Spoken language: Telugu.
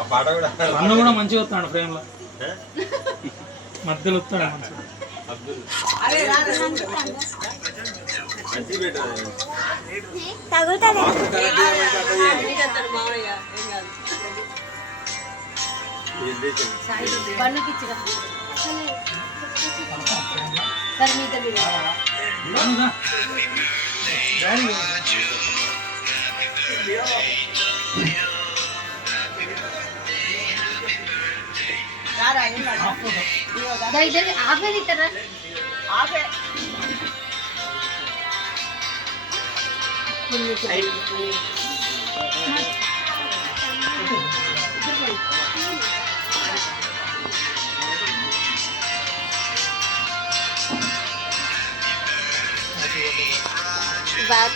ఆ పాట కూడా అన్న కూడా మంచిగా వస్తాడు ఫ్రేమ్ లో మధ్యలో వస్తాడు మంచిగా बात